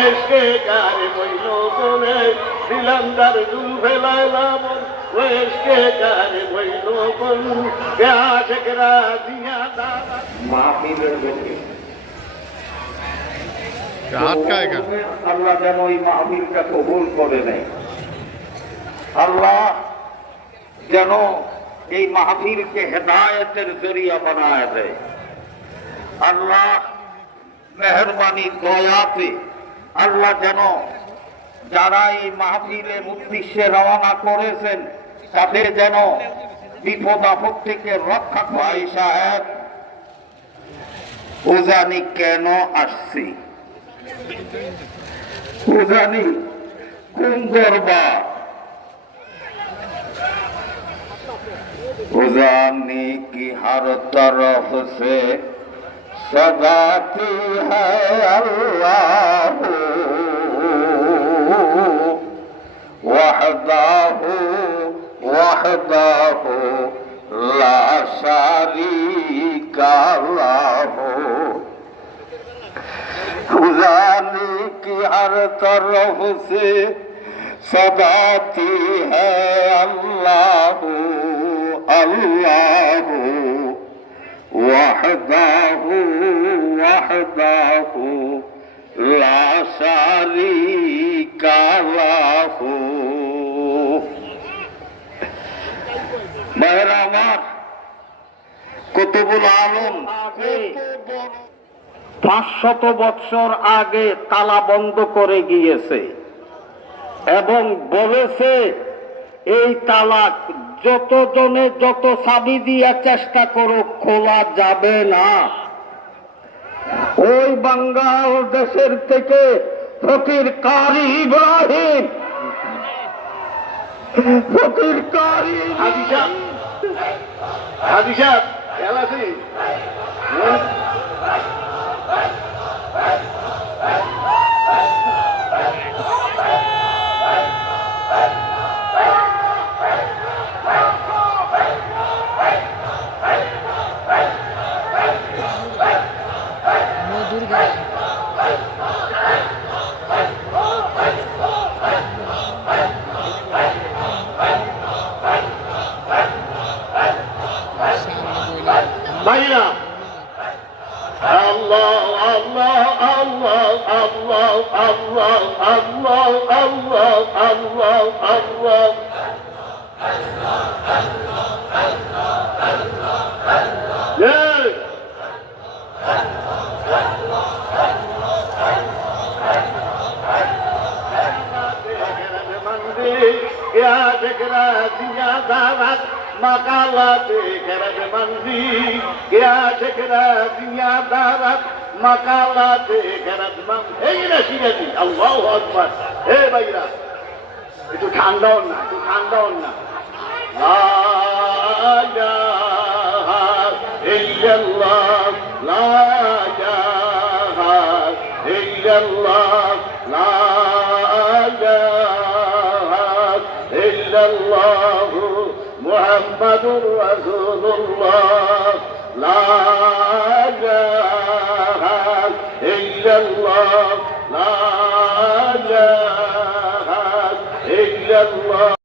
SK কারে বইল বলে দিলামদার দুল ফেলাইলাম ওয়েসকে কারে বইল বল কে আশকরা দিয়া দাদা মাহফিলের লোকে আল্লাহ যেন ওই মাহফিলটা কবুল করে নেয়। আল্লাহ যেন এই মাহফিলকে হেদায়েতের জরিয়া বানায় দেয়। আল্লাহ মেহরবানি দয়াতে আল্লাহ যেন যারা এই মাহফিলের উদ্দেশ্যে রওনা করেছেন তাদের যেন বিপদ আপদ থেকে রক্ষা করে। সাহেব ও জানি কেন আসছি, ও জানি কোন দরবার, ও জানি কি हर तरफ से सजाती है अल्लाह वहदाहु वहदाहु ला शरीका लहू जानी की हर तरफ से सदाती है अल्लाह अल्लाह वहदाहु वहदाहु ला शरीका लहू। मेहराबाद কুতুবুল আলম 500 বছর আগে তালা বন্ধ করে গিয়েছে এবং বলেছে এই তালা যতজনে যত চাবি দিয়ে চেষ্টা করো খোলা যাবে না। ওই বাঙ্গাল দেশের থেকে ফকির কারি ইব্রাহিম, ফকির কারি হাজি সাহেব খেয়াল আছে ভাইরা আল্লাহ আল্লাহ আল্লাহ আল্লাহ আল্লাহ আল্লাহ আল্লাহ আল্লাহ আল্লাহ मकालाते गरज मंदी क्या जगरा दुनिया दारत मकालाते गरज मंद এই না শিখাছি আল্লাহু আকবার। হে ভাইরা একটু ঠান্ডা হন না, একটু ঠান্ডা হন না। লা ইলাহা ইল্লাল্লাহ লা ইলাহা ইল্লাল্লাহ লা ইলাহা ইল্লাল্লাহ মুহাম্মাদুর রাসূলুল্লাহ লা ইলাহা ইল্লাল্লাহ লা ইলাহা ইল্লাল্লাহ।